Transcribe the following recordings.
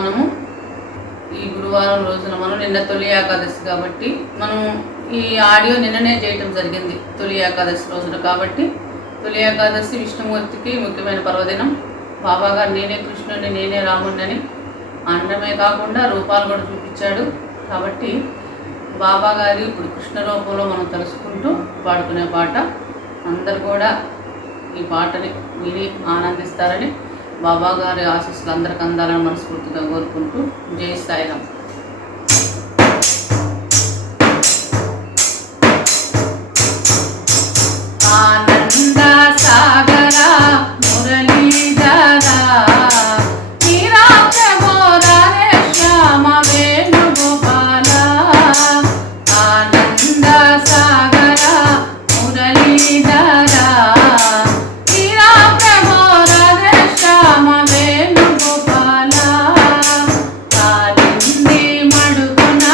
మనము ఈ గురువారం రోజున నిన్న తొలి ఏకాదశి కాబట్టి మనం ఈ ఆడియో నిన్ననే చేయటం జరిగింది తొలి ఏకాదశి రోజున. కాబట్టి తొలి ఏకాదశి విష్ణుమూర్తికి ముఖ్యమైన పర్వదినం. బాబాగారు నేనే కృష్ణుని నేనే రాముడిని అని అనడమే కాకుండా రూపాలు కూడా చూపించాడు. కాబట్టి బాబాగారి ఇప్పుడు కృష్ణ రూపంలో మనం తెలుసుకుంటూ పాడుకునే పాట. అందరు కూడా ఈ పాటని విని ఆనందిస్తారని, బాబాగారి ఆశీస్సులు అందరికి అందాలని మనస్ఫూర్తిగా కోరుకుంటూ జై సాయిరామ్. ఆనంద సాగర మురళీధర శ్యామ వేణుగోపాల. ఆనంద సాగర మురళీధర శ్యామ వేణుగోపాల. కాలింది మడుగున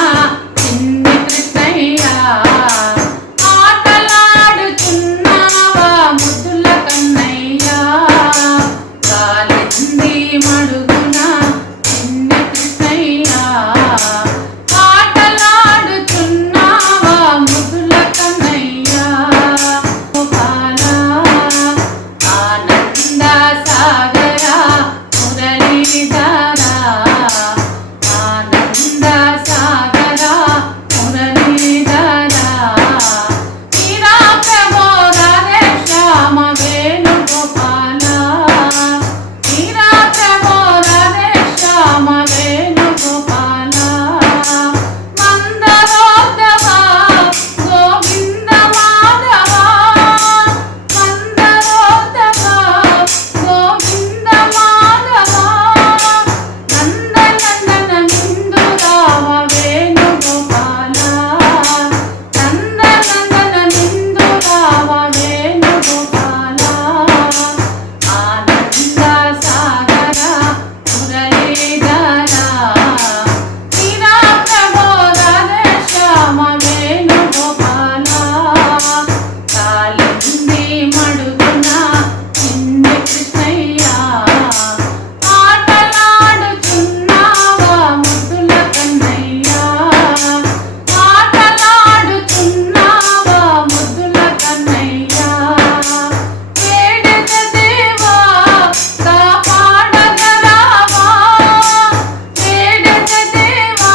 చిన్ని కృష్ణయ్య ఆటలాడుతున్నావా ముద్దుల కన్నయ్య. కాలింది మడుగున చిన్ని కృష్ణయ్య ఆటలాడుతున్నావా ముద్దుల కన్నయ్య. గోపాల ఆనంద సాగర మురళీధర ఆనంద సాగర మురళీధర శ్యామ వేణుగోపాల. శ్యామ వేణుగోపాల. మందరోద్ధవ గోవింద మాధవ మందరోద్ధవ గోవింద మాధవ. నందనందన నిందురావ వేణుగోపాల. నందనందన నిందురావ వేణుగోపాల. ఆనంద సాగర మురళీధర శ్యామ వేణుగోపాల. కాలింది మడుగున చిన్ని కృష్ణయ్య ఆటలాడుతున్నావా ముద్దుల కన్నయ్య. ఆటలాడుతున్నావా ముద్దుల కన్నయ్య. వేడెద దేవా కాపాడగరావా. వేడెద దేవా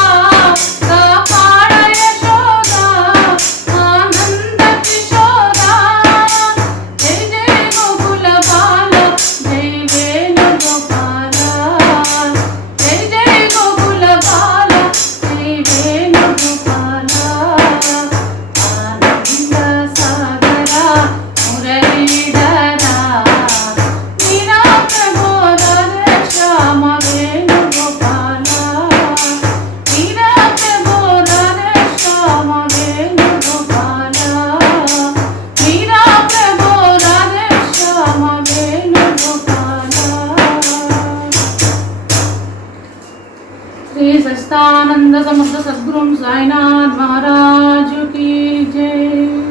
కాపాడ యశోద ఆనంద కిశోర. జై జై గోకుల బాల జై వేణుగోపాల. జై జై గోకుల బాల జై వేణుగోపాల. ఆనంద సాగర మురళీధర శ్యామ వేణుగోపాల. శ్యామ వేణుగోపాల. శ్యామ వేణుగోపాల. శ్రీ సచిదానంద సమర్థ సద్గురు సాయినాథ్ महाराज की जय.